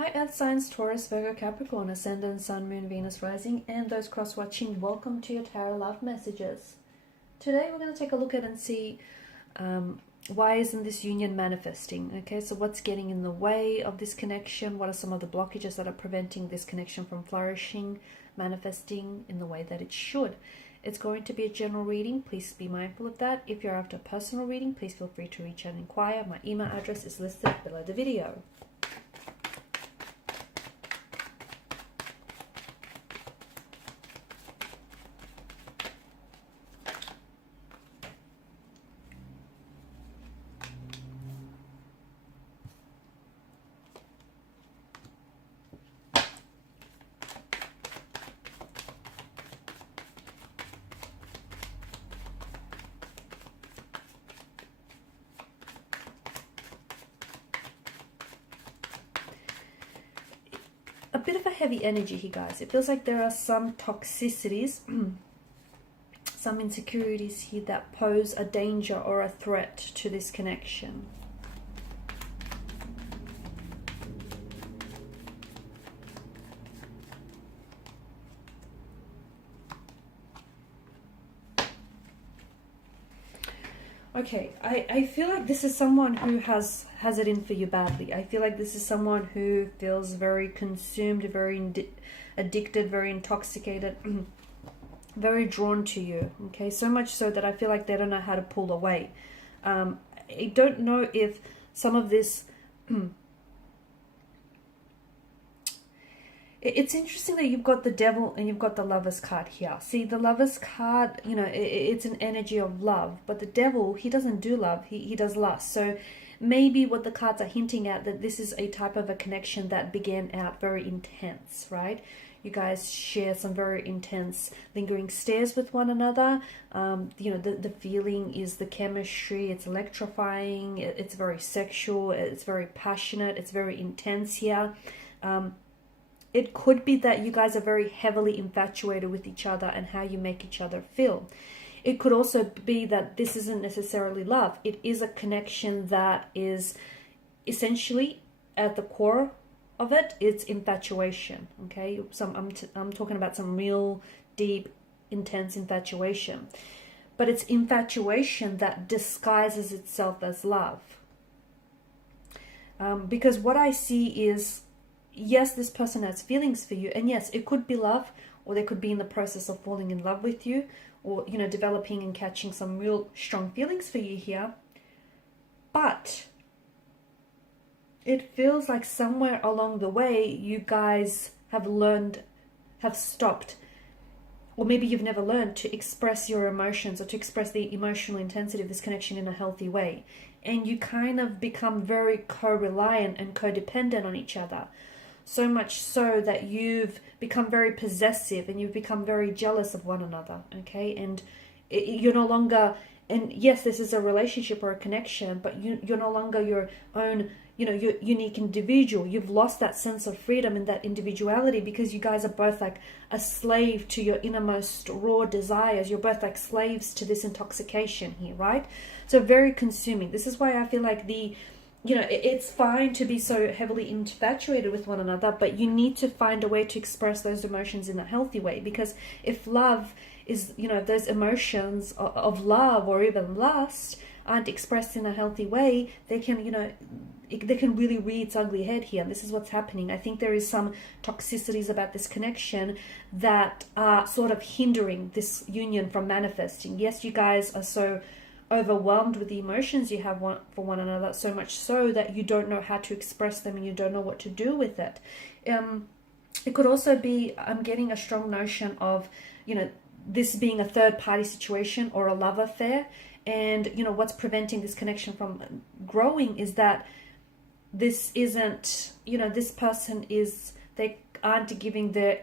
Hi Earth signs, Taurus, Virgo, Capricorn, Ascendant, Sun, Moon, Venus, Rising, and those cross-watching, welcome to your Tarot Love Messages. Today we're going to take a look at and see why isn't this union manifesting? Okay, so what's getting in the way of this connection? What are some of the blockages that are preventing this connection from flourishing, manifesting in the way that it should? It's going to be a general reading. Please be mindful of that. If you're after a personal reading, please feel free to reach out and inquire. My email address is listed below the video. A bit of a heavy energy here, guys. It feels like there are some toxicities, some insecurities here that pose a danger or a threat to this connection. Okay, I feel like this is someone who has it in for you badly. I feel like this is someone who feels very consumed, very addicted, very intoxicated, very drawn to you. Okay, so much so that I feel like they don't know how to pull away. I don't know if some of this... It's interesting that you've got the Devil and you've got the Lover's card here. See, the Lover's card, you know, it's an energy of love. But the Devil, he doesn't do love, he does lust. So maybe what the cards are hinting at, that this is a type of a connection that began out very intense, right? You guys share some very intense lingering stares with one another. You know, the feeling is the chemistry. It's electrifying. It's very sexual. It's very passionate. It's very intense here. It could be that you guys are very heavily infatuated with each other and how you make each other feel. It could also be that this isn't necessarily love. It is a connection that is essentially at the core of it, it's infatuation. Okay, I'm talking about some real deep, intense infatuation. But it's infatuation that disguises itself as love. Because what I see is, yes, this person has feelings for you, and yes, it could be love, or they could be in the process of falling in love with you, or, you know, developing and catching some real strong feelings for you here. But it feels like somewhere along the way you guys have stopped, or maybe you've never learned to express your emotions or to express the emotional intensity of this connection in a healthy way. And you kind of become very co-reliant and codependent on each other. So much so that you've become very possessive and you've become very jealous of one another, okay? And you're no longer, and yes, this is a relationship or a connection, but you're no longer your own, you know, your unique individual. You've lost that sense of freedom and that individuality because you guys are both like a slave to your innermost raw desires. You're both like slaves to this intoxication here, right? So very consuming. This is why I feel like you know, it's fine to be so heavily infatuated with one another, but you need to find a way to express those emotions in a healthy way. Because if love is, you know, those emotions of love or even lust aren't expressed in a healthy way, they can, you know, they can really rear its ugly head here. And this is what's happening. I think there is some toxicities about this connection that are sort of hindering this union from manifesting. Yes, you guys are so overwhelmed with the emotions you have for one another, so much so that you don't know how to express them and you don't know what to do with it. It could also be, I'm getting a strong notion of, you know, this being a third party situation or a love affair. And, you know, what's preventing this connection from growing is that this isn't, you know, this person they aren't giving their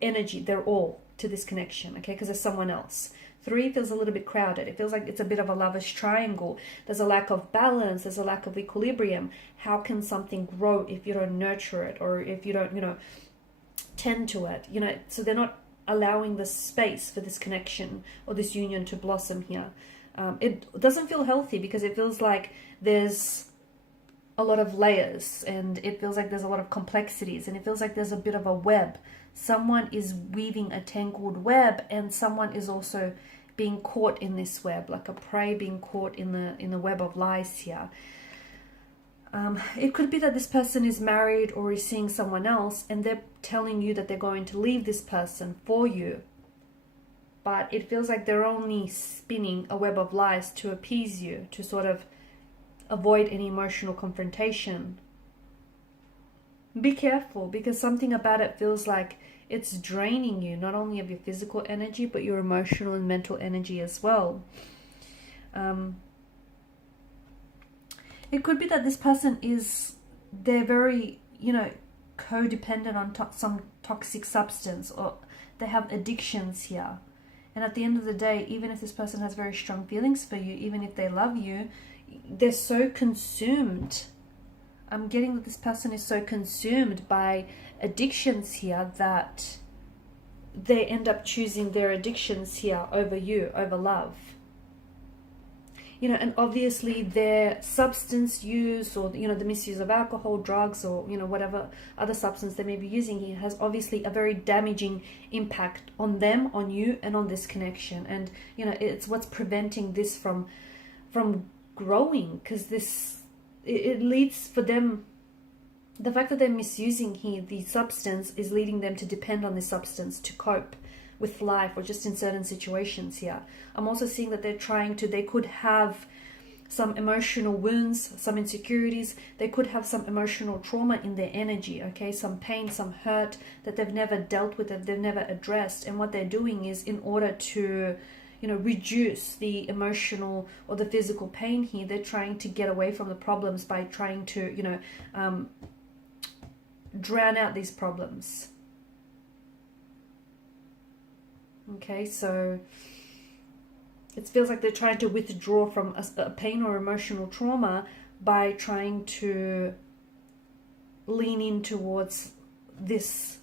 energy, their all to this connection, okay, because there's someone else. 3 feels a little bit crowded. It feels like it's a bit of a lover's triangle. There's a lack of balance. There's a lack of equilibrium. How can something grow if you don't nurture it, or if you don't, you know, tend to it? You know, so they're not allowing the space for this connection or this union to blossom here. It doesn't feel healthy because it feels like there's a lot of layers, and it feels like there's a lot of complexities, and it feels like there's a bit of a web. Someone is weaving a tangled web, and someone is also being caught in this web, like a prey being caught in the web of lies here. It could be that this person is married or is seeing someone else, and they're telling you that they're going to leave this person for you. But it feels like they're only spinning a web of lies to appease you, to sort of avoid any emotional confrontation. Be careful, because something about it feels like it's draining you, not only of your physical energy, but your emotional and mental energy as well. It could be that this person they're very, codependent on some toxic substance, or they have addictions here. And at the end of the day, even if this person has very strong feelings for you, even if they love you, they're so consumed. I'm getting that this person is so consumed by addictions here that they end up choosing their addictions here over you, over love. And obviously their substance use, or, the misuse of alcohol, drugs, or, whatever other substance they may be using here, has obviously a very damaging impact on them, on you, and on this connection. And, it's what's preventing this from growing, because it leads for them, the fact that they're misusing here the substance is leading them to depend on this substance to cope with life, or just in certain situations here. I'm also seeing that they could have some emotional wounds, some insecurities. They could have some emotional trauma in their energy, okay? Some pain, some hurt that they've never dealt with, that they've never addressed. And what they're doing is, in order to, reduce the emotional or the physical pain here, they're trying to get away from the problems by trying to, drown out these problems. Okay, so it feels like they're trying to withdraw from a pain or emotional trauma by trying to lean in towards this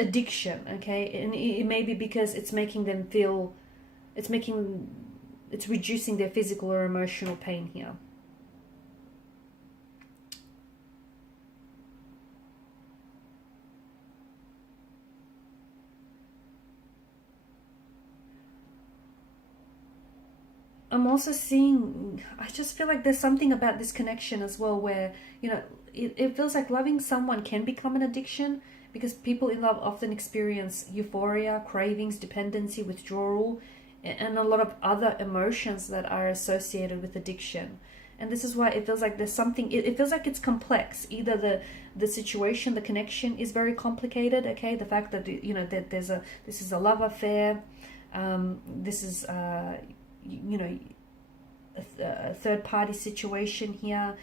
addiction, okay? And it may be because it's making them feel, it's reducing their physical or emotional pain here. I'm also seeing, I just feel like there's something about this connection as well where, it feels like loving someone can become an addiction, because people in love often experience euphoria, cravings, dependency, withdrawal, and a lot of other emotions that are associated with addiction. And this is why it feels like there's something, it feels like it's complex. Either the situation, the connection is very complicated, okay? The fact that, that this is a love affair, this is, a third-party situation here.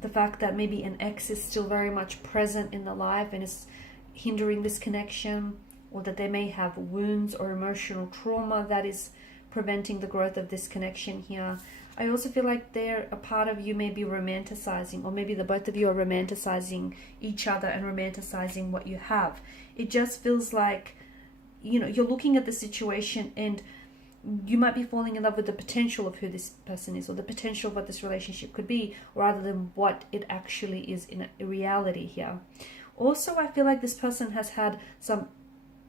The fact that maybe an ex is still very much present in the life and is hindering this connection, or that they may have wounds or emotional trauma that is preventing the growth of this connection here. I also feel like a part of you may be romanticizing, or maybe the both of you are romanticizing each other and romanticizing what you have. It just feels like, you're looking at the situation and you might be falling in love with the potential of who this person is, or the potential of what this relationship could be, rather than what it actually is in reality here. Also, I feel like this person has had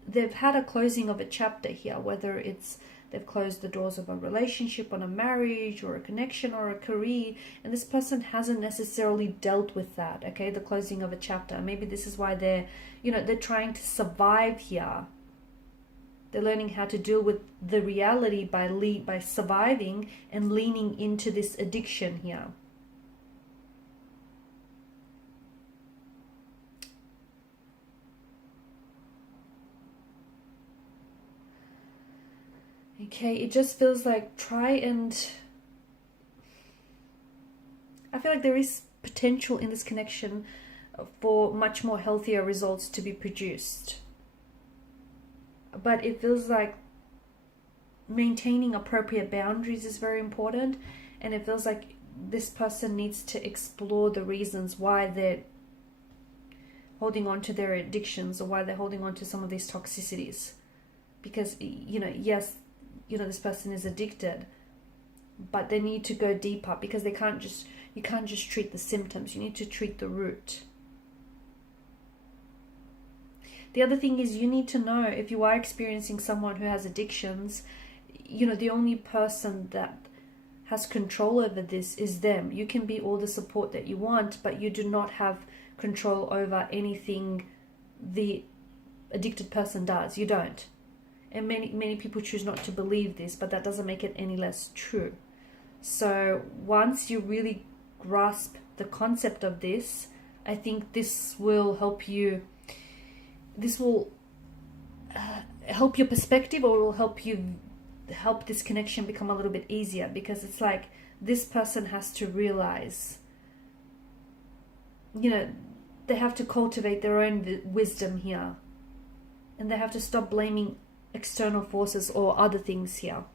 they've had a closing of a chapter here, whether it's they've closed the doors of a relationship, on a marriage, or a connection, or a career, and this person hasn't necessarily dealt with that, okay, the closing of a chapter. Maybe this is why they're trying to survive here. They're learning how to deal with the reality by surviving and leaning into this addiction here. Okay, it just feels like I feel like there is potential in this connection for much more healthier results to be produced. But it feels like maintaining appropriate boundaries is very important, and it feels like this person needs to explore the reasons why they're holding on to their addictions, or why they're holding on to some of these toxicities. Because, yes, this person is addicted, but they need to go deeper, because you can't just treat the symptoms. You need to treat the root. The other thing is, you need to know, if you are experiencing someone who has addictions, you know, the only person that has control over this is them. You can be all the support that you want, but you do not have control over anything the addicted person does. You don't. And many people choose not to believe this, but that doesn't make it any less true. So once you really grasp the concept of this, I think this will help you. This will help your perspective, or will help this connection become a little bit easier, because it's like this person has to realize, you know, they have to cultivate their own wisdom here, and they have to stop blaming external forces or other things here.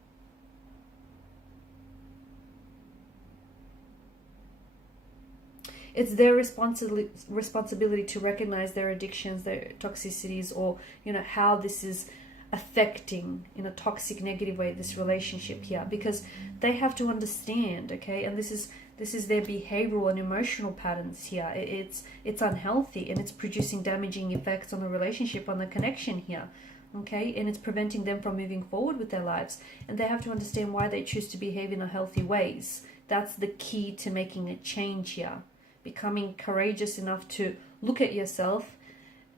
It's their responsibility to recognize their addictions, their toxicities, or, you know, how this is affecting in a toxic, negative way this relationship here, because they have to understand, okay? And this is their behavioral and emotional patterns here. It's unhealthy, and it's producing damaging effects on the relationship, on the connection here, okay? And it's preventing them from moving forward with their lives. And they have to understand why they choose to behave in unhealthy ways. That's the key to making a change here. Becoming courageous enough to look at yourself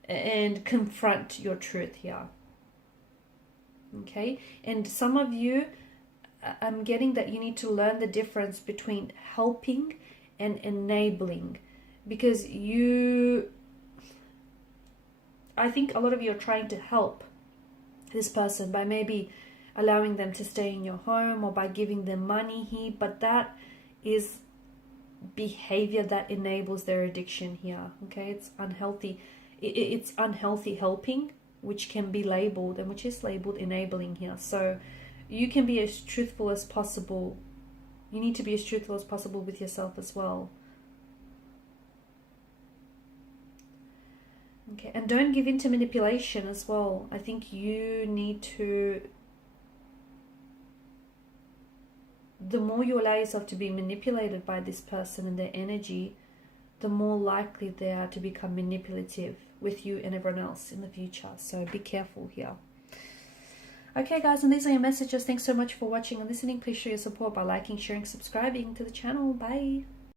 and confront your truth here. Okay? And some of you, I'm getting that you need to learn the difference between helping and enabling. Because I think a lot of you are trying to help this person by maybe allowing them to stay in your home, or by giving them money here, but that is behavior that enables their addiction here. Okay, it's unhealthy. It's unhealthy helping, which can be labeled, and which is labeled enabling here. So you can be as truthful as possible. You need to be as truthful as possible with yourself as well. Okay, and don't give in to manipulation as well. I think you need to, the more you allow yourself to be manipulated by this person and their energy, the more likely they are to become manipulative with you and everyone else in the future. So be careful here. Okay guys, and these are your messages. Thanks so much for watching and listening. Please show your support by liking, sharing, subscribing to the channel. Bye.